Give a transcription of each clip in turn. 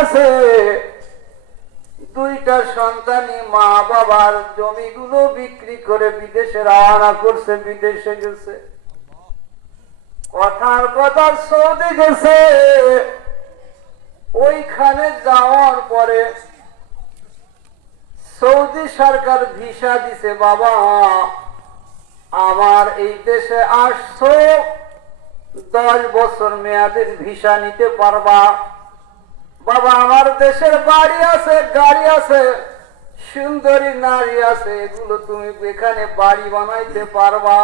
আছে। দুইটা সন্তানই মা বাবার জমিগুলো বিক্রি করে বিদেশে রওনা করছে, বিদেশে গেছে। কথার কথা সৌদি গেছে। ওইখানে যাওয়ার পরে সৌদি সরকার ভিসা দিছে, বাবা, আমার এই দেশে আসছো, দশ বছর মেয়াদের ভিসা নিতে পারবা। বাবা, আমার দেশের বাড়ি আছে, গাড়ি আছে, সুন্দরী নারী আছে, এগুলো তুমি এখানে বাড়ি বানাইতে পারবা।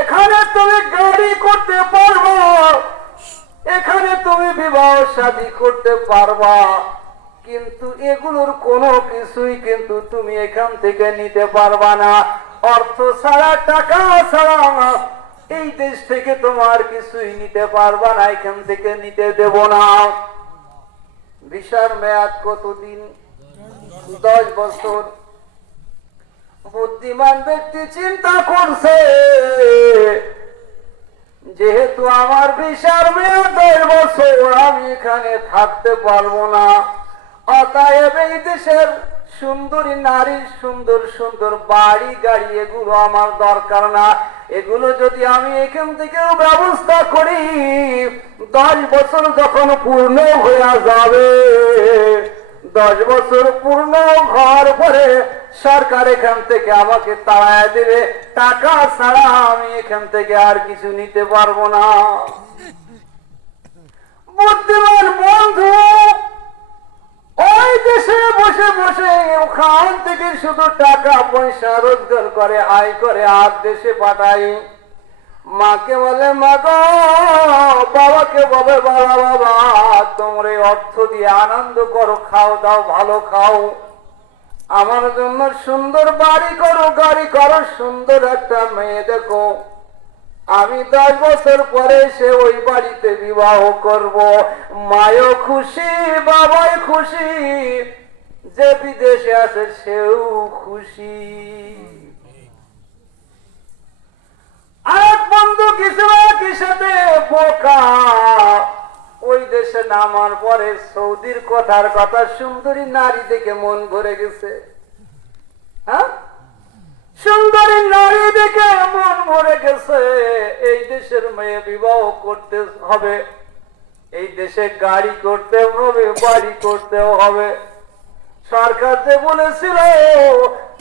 এখানে তুমি গাড়ি করতে পারবা। এখানে তুমি বিবাহ শাদী করতে পারবা। কিন্তু এগুলোর কোনো কিছুই কিন্তু তুমি এখান থেকে নিতে পারবা না। অর্থ ছাড়া, টাকা ছাড়া এই দেশ থেকে তোমার কিছুই নিতে পারবা না, এখান থেকে নিতে দেব না। ভিসার মেয়াদ কতদিন দশ বছর। বুদ্ধিমান ব্যক্তি চিন্তা করছে, যেহেতু আমার বিশাল মেয়াদ দশ বছর, আমি এখানে থাকতে পারব না। অতএব এই দেশের সুন্দরী নারী, সুন্দর সুন্দর বাড়ি, গাড়ি, এগুলো আমার দরকার না। এগুলো যদি আমি এখান থেকে ব্যবস্থা করি দশ বছর যখন পূর্ণ হয়ে যাবে, দশ বছর পূর্ণ ঘর পরে সরকার এখান থেকে আমাকে তাড়ায় দেবে। টাকা ছাড়া আমি এখান থেকে আর কিছু নিতে পারব না। বুদ্ধিমান বন্ধু, ওই দেশে বসে বসে ওখান থেকে শুধু টাকা পয়সা রোজগার করে, আয় করে আর দেশে পাঠাই। মাকে বলে মা গো বাবাকে বলে, বাবা বাবা, তোমরা অর্থ দিয়ে আনন্দ করো, খাও, দাও, ভালো খাও। আমার জন্য সুন্দর বাড়ি করো, গাড়ি করো, সুন্দর একটা মেয়ে দেখো। আমি দশ বছর পরে সে ওই বাড়িতে বিবাহ করব। মায়ও খুশি, বাবাই খুশি, যে বিদেশে আছে সেও খুশি। আরেক বন্ধু কিছু বোকা। ওই দেশে নামার পরে সৌদির কথার কথা সুন্দরী নারী দেখে মন ভরে গেছে। হ্যাঁ? সুন্দরী নারী দেখে মন ভরে গেছে। এই দেশের মেয়ে বিবাহ করতে হবে। এই দেশে গাড়ি করতে হবে, বাড়ি করতেও হবে। সরকার যে বলেছিল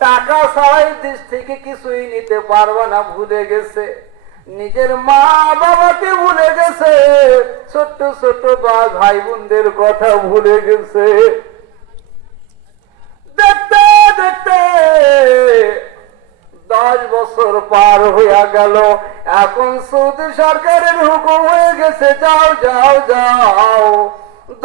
টাকা ছাড়াই দেশ থেকে কিছুই নিতে পারবে না, ভুলে গেছে। নিজের মা বাবাকে ভুলে গেছে। ছোট্ট ছোট্ট বা ভাই বোনদের কথা ভুলে গেছে। দেখতে দেখতে দশ বছর পার হইয়া গেল। এখন সৌদি সরকারের হুকুম হয়ে গেছে, যাও যাও যাও।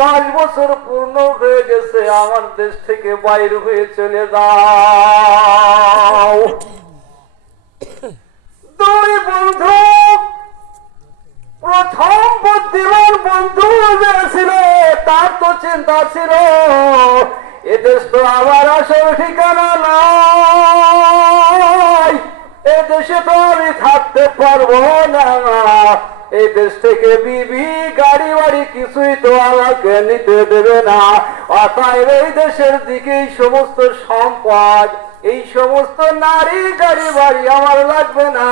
দশ বছর পূর্ণ হয়ে গেছে, আমার দেশ থেকে বাইর হয়ে চলে যাও। দুই বন্ধু, প্রথম বুদ্ধিমান বন্ধু যে ছিল, তার তো চিন্তা ছিল এদেশ তো আমার আসল ঠিকানা নাই এ দেশে তো আমি থাকতে পারব না। এই দেশ থেকে বিবি গাড়ি বাড়ি কিছুই তো আমাকে নিতে দেবে না। অতএব এই দেশের দিকে সমস্ত সম্পদ, এই সমস্ত নারী গাড়ি বাড়ি আমার লাগবে না।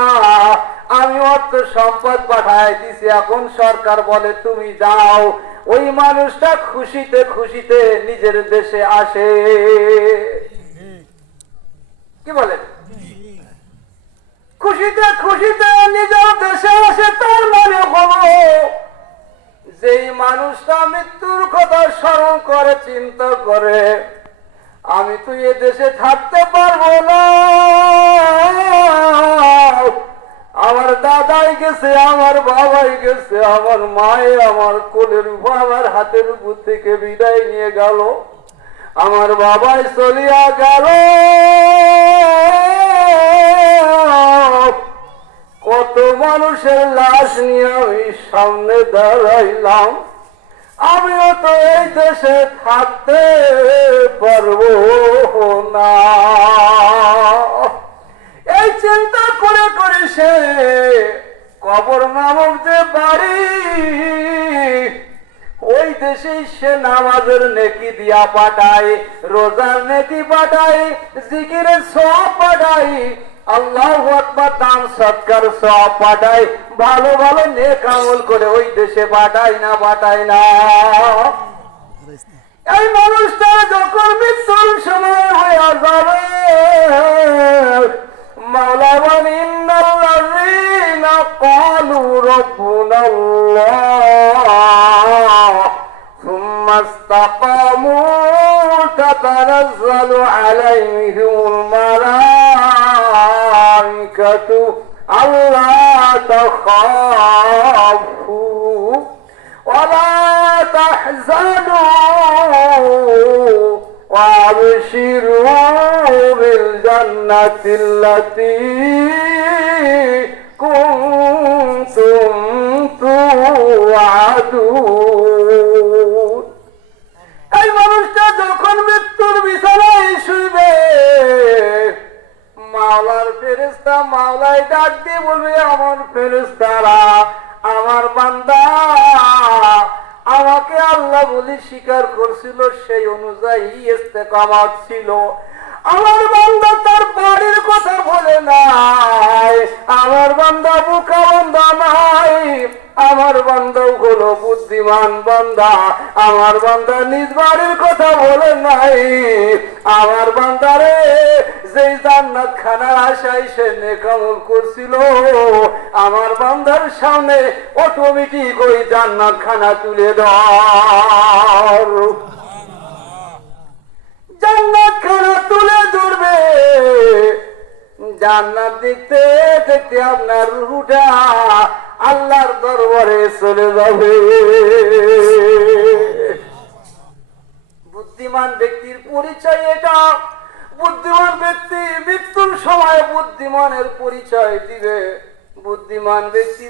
আমি অর্থ সম্পদ পাঠাই দিছি, এখন সরকার বলে তুমি যাও। ওই মানুষটা খুশিতে খুশিতে নিজের দেশে আসে। কি বলেন? খুশিতে খুশিতে নিজের দেশে আসে তার মানে হলো, যেই মানুষটা মৃত্যুর কথা স্মরণ করে, চিন্তা করে, আমি তো এ দেশে থাকতে পারব না। আমার দাদাই গেছে, আমার বাবাই গেছে, আমার মায়ে আমার কোলের আমার হাতের উপর থেকে বিদায় নিয়ে গেল। আমার বাবাই চলিয়া গেল। কত মানুষের লাশ নিয়ে আমি সামনে দাঁড়াইলাম। আমিও তো এই দেশে থাকতে পারব না। এই চিন্তা করে করে সে কবর নামক যে বাড়ি, ওই দেশেই সে নামাজের নেকি দিয়া পাঠায়, রোজার নেকি পাঠায়, জিকিরের সব পাঠায় আল্লাহ দান সৎকার সব পাঠায় ভালো ভালো নেক করে ওই দেশে পাঠায় না পাঠায় না। এই মানুষটা যখন মৃত্যুর সময় হয়ে যাবে মালাবান ইন্নাল্লাযীনা ক্বালু রাব্বুনাল্লাহ, সুম্মা ইসতাকামু তাতানাযযালু আলাইহিমুল মালাইকা الملائكة ألا تخافوا ولا تحزنوا وابشروا بالجنة التي كنتم توعدون এই মানুষটা যখন মৃত্যুর বিছানায় শুইবে মাওলার ফেরিস্তা মাওলাই ডাক দিয়ে বলবে, আমার ফেরিস্তারা আমার বান্দা, আমাকে আল্লাহ বলি স্বীকার করছিল, সেই অনুযায়ী ইস্তেকামাত ছিল। আমার বান্দা তার বাড়ির কথা বলে নাই। আমার বান্দা বুকা বান্দা নাই। আমার বান্দা হলো বুদ্ধিমান বান্দা। আমার বান্দা নিজ বাড়ির কথা বলে নাই। আমার বান্দারে যে জান্নাত খানার আশায় সে নেকামল করছিল, আমার বান্দার সামনে অটোমেটিক ওই জান্নাত খানা তুলে দাও আল্লাহর দরবারে চলে যাবে। বুদ্ধিমান ব্যক্তির পরিচয় এটা। বুদ্ধিমান ব্যক্তি মৃত্যুর সময় বুদ্ধিমানের পরিচয় দিবে। বুদ্ধিমান ব্যক্তি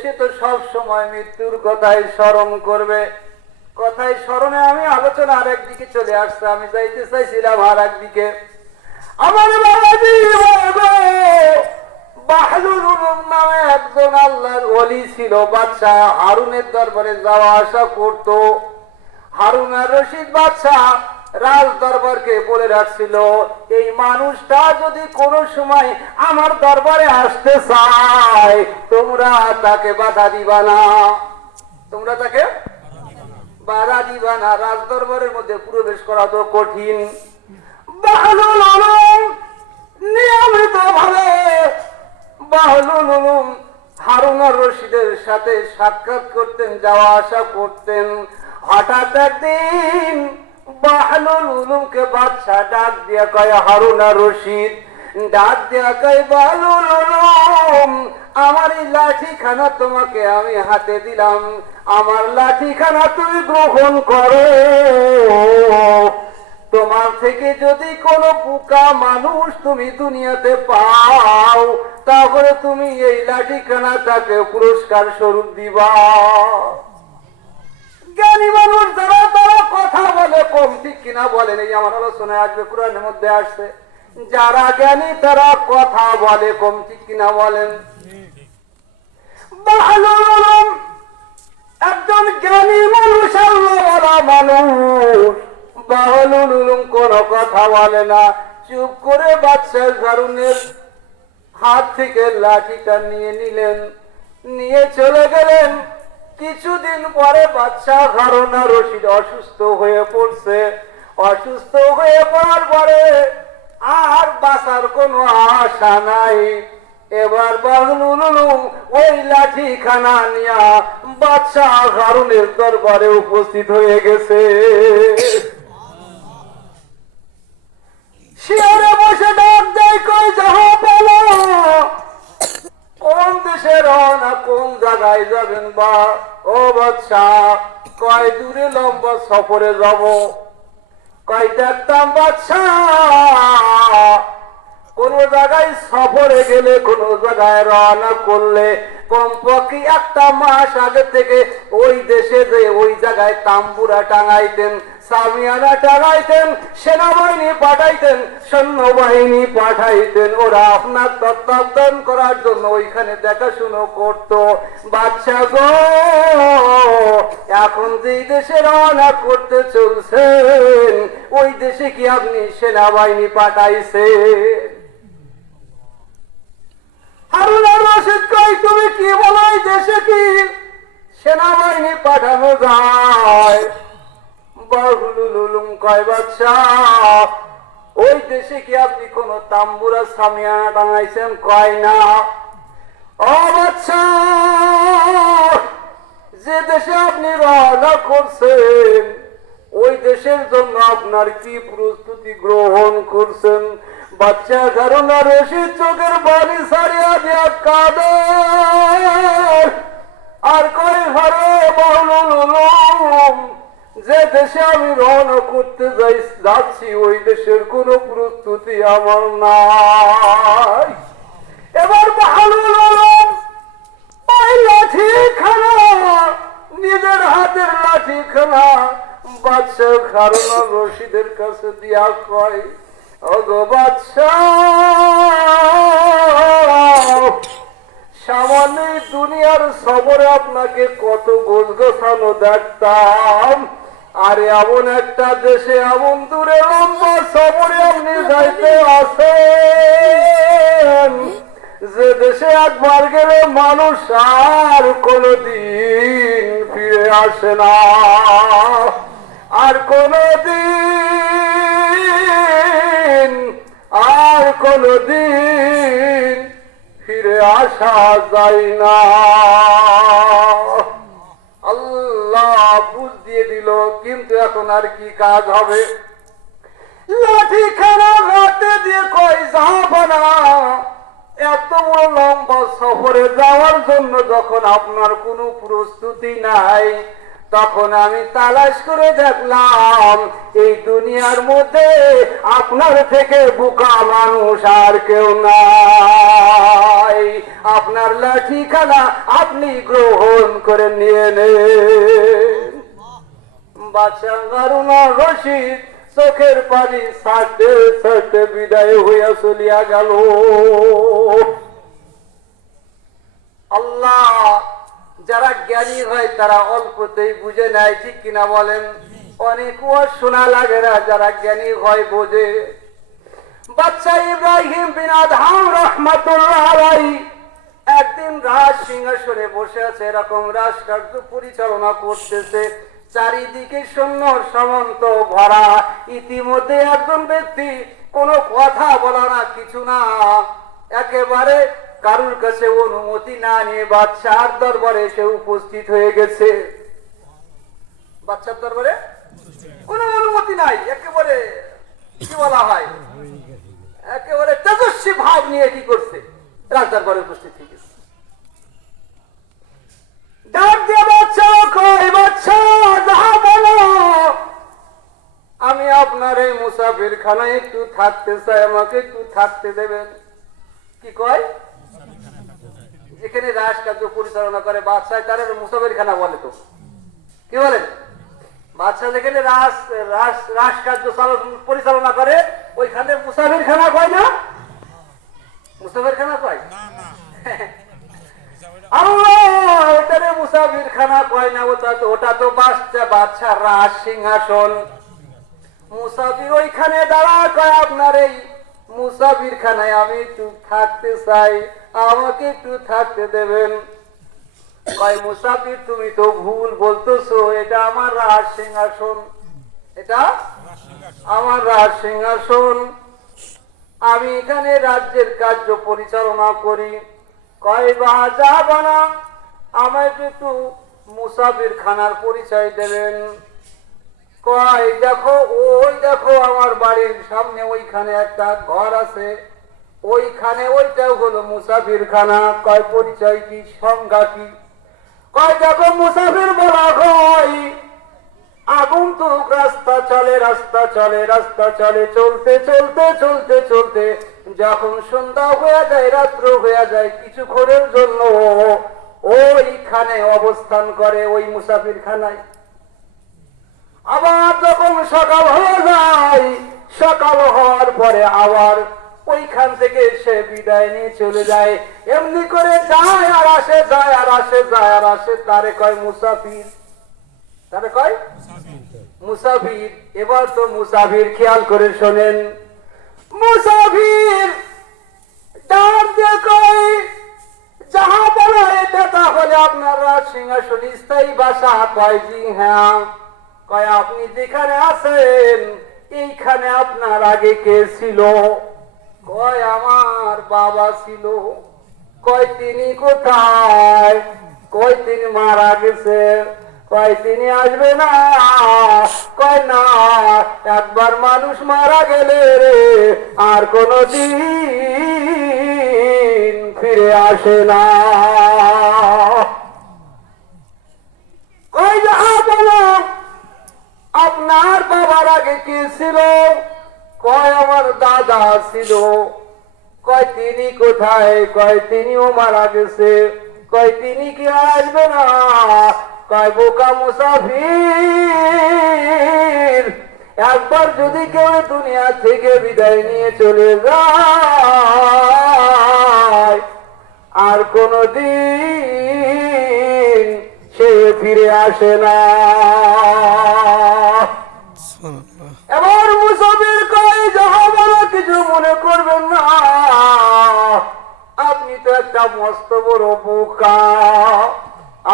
সে তো সব সময় মৃত্যুর কথাই স্মরণ করবে। কথাই স্মরণে আমি আলোচনা আর একদিকে চলে আসছে, আমি যাইতে চাইছিলাম আর একদিকে। আমার বাবাজি নামে একজন ছিল হারুনের দরবারে যাওয়া আসা রশিদ রাজ দরবারকে বলে রাখছিল, এই মানুষটা যদি কোনো সময় আমার দরবারে আসতে চায়, তোমরা তাকে বাধা দিবা না। তোমরা তাকে বাধা দিবা না রাজ দরবারের মধ্যে প্রবেশ করা তো কঠিন। বাহলুল উলুম নিয়মিত ভাবে বাহলুল উলুম হারুন রশিদের সাথে সাক্ষাৎ করতেন, যাওয়া আসা করতেন। হঠাৎ একদিন বাহলুল উলুমকে বাদশাহ ডাক দিয়া কয়, হারুন রশিদ ডাক দিয়া কয় বাহলুল আমার এই লাঠিখানা তোমাকে আমি হাতে দিলাম। আমার লাঠিখানা তুমি গ্রহণ করো। তোমার থেকে যদি কোনো বোকা মানুষ তুমি দুনিয়াতে পাও, তাহলে তুমি এই লাঠিখানা তাকে পুরস্কার স্বরূপ দিবা। জ্ঞানী মানুষ যারা, তারা কথা বলে কম, ঠিক কিনা বলেন? এই আমার আলোচনায় আসবে, কোরআনের মধ্যে আসছে। যারা জ্ঞানী, তারা কথা বলে কম ঠিক কিনা বলেন। একজন জ্ঞানী মানুষ। মানুষ বাহলুল কথা বলে না। চুপ করে বাদশাহ হারুনের হাত থেকে লাঠিটা নিয়ে নিলেন। নিয়ে চলে গেলেন। কিছুদিন পরে বাচ্চা ঘরনা রশিদ অসুস্থ হয়ে পড়ছে। অসুস্থ হয়ে পড়ার পরে আর বাঁচার কোনো আশা নাই। এবার ওই লাঠি খানা নিয়া বাদশাহ হারুনের দরবারে উপস্থিত হয়ে গেছে। শিয়ারে বসে ডাক দেয়, কই যাহা বলো? কোন দেশে রওনা, কোন জায়গায় যাবেন বা? ও বাচ্চা কয় দূরে লম্বা সফরে যাব? কয় দেখতাম বাচ্চা কোন জায়গায় সফরে গেলে, কোন জায়গায় রওনা করলে, কমপক্ষে একটা মাস আগে থেকে ওই দেশে যে ওই জায়গায় তাম্বুরা টাঙাইতেন সামিয়ানা টাকাইতেন সেনাবাহিনী পাঠাইতেন, সৈন্যবাহিনী পাঠাইতেন, ওরা আপনার তত্ত্বাবধান করার জন্য ওইখানে দেখাশুনো করত। বাচ্চা গো, এখন যেই দেশে রওনা করতে চলছেন, ওই দেশে কি আপনি সেনাবাহিনী পাঠাইছেন? তুমি কি বলো দেশে কি সেনাবাহিনী পাঠানো যায়? বাহুলুলুম কয় বাচ্চা ওই দেশে কি আপনি কোন তাম্বুরা সামিয়ানা টাঙাইছেন কয়, না। ও যে দেশে আপনি রওনা করছেন, ওই দেশের জন্য আপনার কি প্রস্তুতি গ্রহণ করছেন? বাচ্চা ধারণা রশিদ চোখের বাড়ি সারিয়া দিয়া কাঁদে। আর কই ঘরে বলুন যে দেশে আমি রওনা করতে যাই, যাচ্ছি, ওই দেশের কোন প্রস্তুতি আমার নাই। এবার ভালো ওই লাঠি খানা নিজের হাতের লাঠি খানা বাচ্চা খারনা রশিদের কাছে দিয়া কয়, ওগো বাচ্চা সামান্য দুনিয়ার সবরে আপনাকে কত গোছ গোছানো দেখতাম। আর এমন একটা দেশে, এমন দূরে, লম্বা সবরে আপনি যাইতে আসেন। যে দেশে একবার গেলে মানুষ আর কোনদিন ফিরে আসে না। আর কোনদিন আর কোনদিন ফিরে আসা যায় না। আল্লাহ বুঝ দিয়ে দিল, কিন্তু এখন আর কি কাজ হবে? লাঠি খানা হাতে দিয়ে কই যাব না এত বড় লম্বা সফরে যাওয়ার জন্য যখন আপনার কোনো প্রস্তুতি নাই, তখন আমি তালাশ করে দেখলাম, এই দুনিয়ার মধ্যে আপনার থেকে বোকা মানুষ আর কেউ নাই। আপনার লাঠি খানা আপনি গ্রহণ করে নিয়ে নেন। বাচ্চা গারুনা রশিদ, চোখের পানি সাথে সাথে বিদায় হইয়া চলিয়া গেল। আল্লাহ যারা জ্ঞানী হয়, তারা অল্পতেই বুঝে নেয়, ঠিক কিনা বলেন? অনেক শোনা লাগে না, যারা জ্ঞানী হয়, বোঝে। বাচ্চা ইব্রাহিম বিন আদহাম রহমাতুল্লাহ একদিন রাজ সিংহাসনে বসে আছে, এরকম রাজকার্য পরিচালনা করতেছে। চারিদিকে সৈন্য সামন্ত ভরা। ইতিমধ্যে একজন ব্যক্তি কোনো কথা বলা না কিছু না। একেবারে কারুর কাছে অনুমতি না নিয়ে বাচ্চার দরবারে এসে উপস্থিত হয়ে গেছে। বাচ্চার দরবারে? কোনো অনুমতি নাই, একেবারে কি বলা হয়? একেবারে তেজস্বী ভাব নিয়ে কি করছে? রাজ দরবারে উপস্থিত হয়ে গেছে। ডাক দিয়ে আমি আপনার এই মুসাফির খানায় একটু থাকতে চাই আমাকে একটু থাকতে দেবেন। কি কয়? যেখানে রাজ কার্য পরিচালনা করে বাদশাহ তার মুসাফির খানা বলে তো। কি বলেন বাদশাহ যেখানে রাস রাস রাস কার্য চালন- পরিচালনা করে ওইখানে মুসাফির খানা কয় না? মুসাফির খানা কয় কয় না তো ওটা তো বাচ্চা বাচ্চা ওইখানে আপনার এই আমি একটু থাকতে চাই, আমাকে একটু থাকতে দেবেন। মুসাফির, তুমি তো ভুল বলতেছো, এটা আমার রাজ সিংহাসন। এটা আমার রাজ সিংহাসন। আমি এখানে রাজ্যের কার্য পরিচালনা করি। কয় বা যাবা না। আমায় একটু মুসাফির খানার পরিচয় দেবেন। কয় দেখো, ওই দেখো আমার বাড়ির সামনে ওইখানে একটা ঘর আছে। ওইখানে ওইটাও হলো মুসাফির খানা কয় পরিচয় কি, সংজ্ঞা কি? কয় দেখো মুসাফির বলা হয় আগুন তো রাস্তা চলে রাস্তা চলে রাস্তা চলে, চলতে চলতে চলতে চলতে যখন সন্ধ্যা হয়ে যায় রাত্র হয়ে যায় কিছুক্ষণের জন্য ওইখানে অবস্থান করে ওই মুসাফির খানায় আবার যখন সকাল হয়ে যায় সকাল হওয়ার পরে আবার ওইখান থেকে সে বিদায় নিয়ে চলে যায়। এমনি করে যায় আর আসে যায় আর আসে যায় আর আসে। তারে কয় মুসাফির। তারে কয়? মুসাফির। এবার তো মুসাফির খেয়াল করে শোনেন মুসাফির ডাক দিয়ে কয় যাহা বলো এটা তাহলে আপনার সিংহাসন স্থায়ী বাসা কয় হ্যাঁ। কয়, আপনি যেখানে আছেন, এইখানে আপনার আগে কে ছিল? কয়, আমার বাবা ছিল। কয়, তিনি কোথায়? কয়, তিনি মারা গেছে। কয়, তিনি আসবে না? কয়, না, একবার মানুষ মারা গেলে আর কোনো দিন ফিরে আসে না। আপনার বাবার আগে কি ছিল? কয় আমার দাদা ছিল? কয় তিনি কোথায়? কয় তিনিও মারা গেছে? কয় তিনি কি আসবে না? কয় বোকা মুসাফির। একবার যদি কেউ দুনিয়া থেকে বিদায় নিয়ে চলে যায় আর কোনো দিন সে ফিরে আসে না। এবার মুসাফির কয় যাহা বলো কিছু মনে করবেন না। আপনি তো একটা মস্ত বড় বোকা।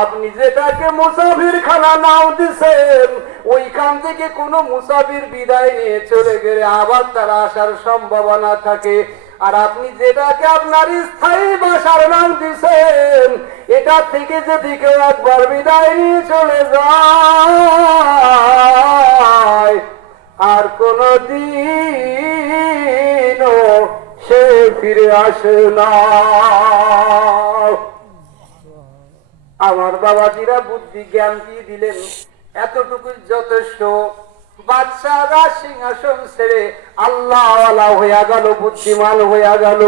আপনি যেটাকে মুসাফির খানা নাও দিছেন ওইখান থেকে কোনো মুসাফির বিদায় নিয়ে চলে গেলে আবার তার আসার সম্ভাবনা থাকে। আর আপনি যেটাকে আপনার স্থায়ী বাসার নাম দিছেন, এটা থেকে যদি কেউ একবার বিদায় নিয়ে চলে যায়, আর কোন দিন সে ফিরে আসে না। আমার বাবাজিরা বুদ্ধি জ্ঞান দিয়ে দিলেন এতটুকু যথেষ্ট। বাচ্চারা সিংহাসন ছেড়ে আল্লাহ হইয়া গেল, বুদ্ধিমান হইয়া গেল।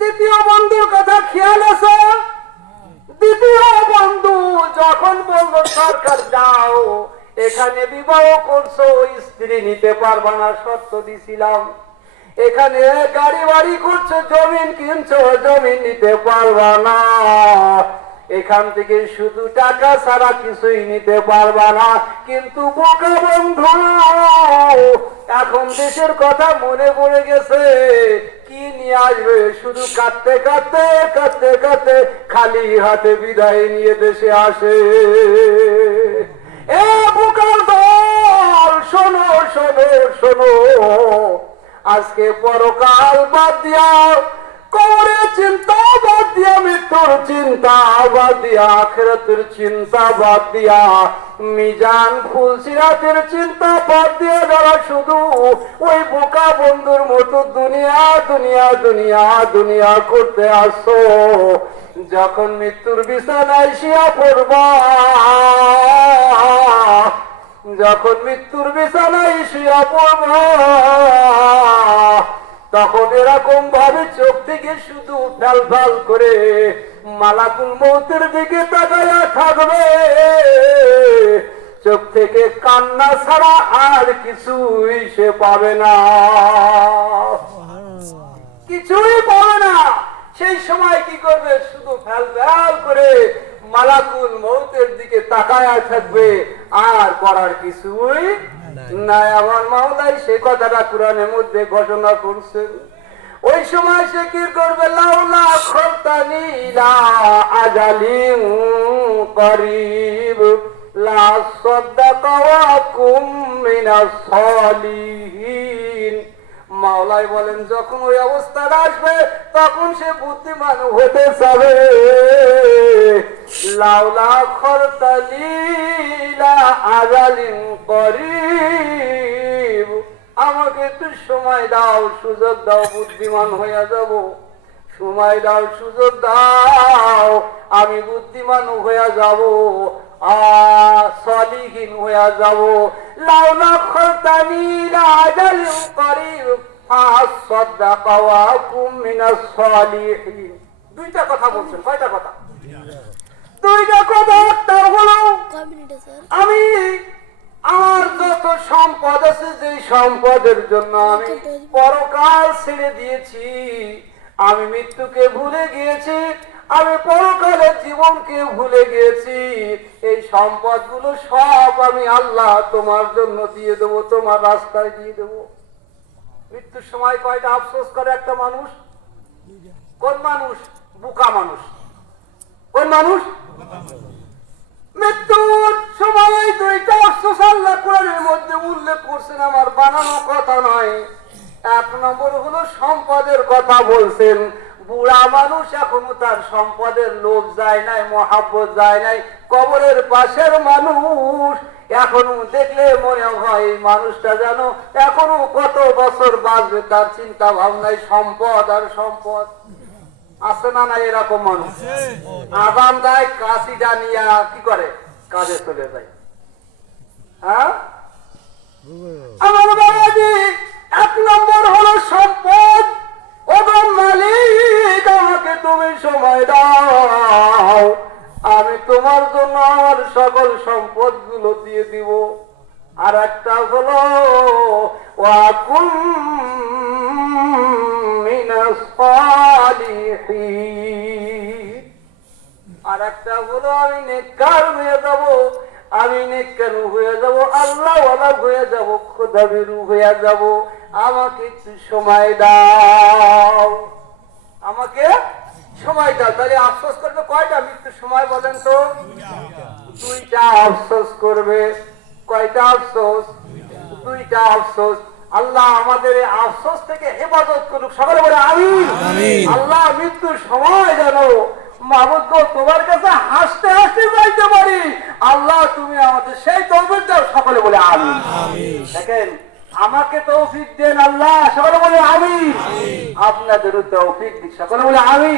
দ্বিতীয় বন্ধুর কথা খেয়াল আছে? দ্বিতীয় বন্ধু যখন বলল, সরকার যাও, এখানে বিবাহ করছ, স্ত্রী নিতে পারবা না, শর্ত দিছিলাম। এখানে গাড়ি বাড়ি করছ, জমিন কিনছো, জমিন নিতে পারবা না। এখান থেকে শুধু টাকা ছাড়া কিছুই নিতে পারবা না। কিন্তু বোকা বন্ধু, এখন দেশের কথা মনে পড়ে গেছে। কি নিয়ে আসবে? শুধু কাঁদতে কাঁদতে কাঁদতে কাঁদতে খালি হাতে বিদায় নিয়ে দেশে আসে। এ বোকার দল, শোনো শোনো শোনো, আজকে পরকাল বাদ দিয়া করে চিন্তা বাদ দিয়া মৃত্যুর চিন্তা বাদ দিয়া আখেরাতের চিন্তা বাদ দিয়া মিজান ফুল সিরাতের চিন্তা বাদ দিয়া যারা শুধু ওই বোকা বন্ধুর মতো দুনিয়া দুনিয়া দুনিয়া দুনিয়া করতে আসো। যখন মৃত্যুর বিছানায় শিয়া পড়বা, যখন মৃত্যুর বিছানায় শিয়া পড়বা তখন এরকম ভাবে চোখ থেকে শুধু ফেল ফেল করে মালাকুল মৌতের দিকে তাকায়া থাকবে। চোখ থেকে কান্না ছাড়া আর কিছুই সে পাবে না। কিছুই পাবে না। সেই সময় কি করবে? শুধু ফেল ফেল করে মালাকুল মৌতের দিকে তাকায়া থাকবে। আর করার কিছুই নাই। আমার মাওলাই সে কথাটা কোরআনের মধ্যে ঘোষণা করছেন ওই সময় সে কি করবে? লাউলা খরতানি লা আজালিন করিব। লা সাদাকা ওয়া কুম মিনাস সালিহিন। মাওলাই বলেন, যখন ওই অবস্থাটা আসবে, তখন সে বুদ্ধিমান হতে চাবে। লাউলা খরতালিলা আজালিন করিব। আমাকে একটু সময় দাও, সুযোগ দাও, বুদ্ধিমান হইয়া যাব। সময় দাও, সুযোগ দাও, আমি বুদ্ধিমান হইয়া যাব সলিহীন হইয়া যাব। লাউলা খরতালিলা আজালিন করিব আসাদ্দাকা ওয়া কুম মিনাস সালিহিন। দুইটা কথা বলছেন, কয়টা কথা? দুইটা কথা একটা হলো আমি আমার যত সম্পদ আছে যেই সম্পদের জন্য আমি পরকাল ছেড়ে দিয়েছি আমি মৃত্যুকে ভুলে গিয়েছি আমি পরকালের জীবনকে ভুলে গিয়েছি এই সম্পদগুলো সব আমি আল্লাহ তোমার জন্য দিয়ে দেবো তোমার রাস্তায় দিয়ে দেবো। মৃত্যুর সময় কয়টা আফসোস করে একটা মানুষ? কোন মানুষ? বুকা মানুষ। কোন মানুষ? মৃত্যুর সময় দুইটা আফসোস আল্লাহ কোরআনের মধ্যে উল্লেখ করছেন, আমার বানানো কথা নয়। এক নম্বর হলো সম্পদের কথা বলছেন। বুড়া মানুষ এখনও তার সম্পদের লোভ যায় নাই, মহাব্বত যায় নাই, কবরের পাশের মানুষ। এখনও দেখলে মনে হয় এই মানুষটা যেন এখনও কত বছর বাঁচবে, তার চিন্তা ভাবনায় সম্পদ আর সম্পদ। আছে না না এরকম মানুষ? আদান দেয় কাশিটা নিয়া কি করে? কাজে চলে যায়। হ্যাঁ? এক নম্বর হলো সম্পদ। ওগো মালিক, আমাকে তুমি সময় দাও। আমি তোমার জন্য আমার সকল সম্পদগুলো দিয়ে দিব। আর একটা হলো মিনাস আর একটা হলো, আমি নেককার হয়ে যাব, আমি নেককার হয়ে যাব আল্লাহ হয়ে যাব খোদা বেরু হয়ে যাব। আমাকে একটু সময় দাও। আমাকে সময় দাও। তাহলে আফসোস করবে কয়টা? মৃত্যু সময় বলেন তো। দুইটা আফসোস করবে। কয়টা আফসোস? দুইটা আফসোস। আল্লাহ আমাদের আফসোস থেকে হেফাজত করুক। সকালে বলে আমি আল্লাহ মৃত্যুর সময় জানো মাহমুদ গো তোমার কাছে হাসতে হাসতে যাইতে পারি। আল্লাহ তুমি আমাদের সেই তৌফিক দাও। সকলে বলে আমি দেখেন আমাকে তৌফিক দেন আল্লাহ। সকলে বলে আমি আপনাদেরও তৌফিক দিক। সকলে বলে আমি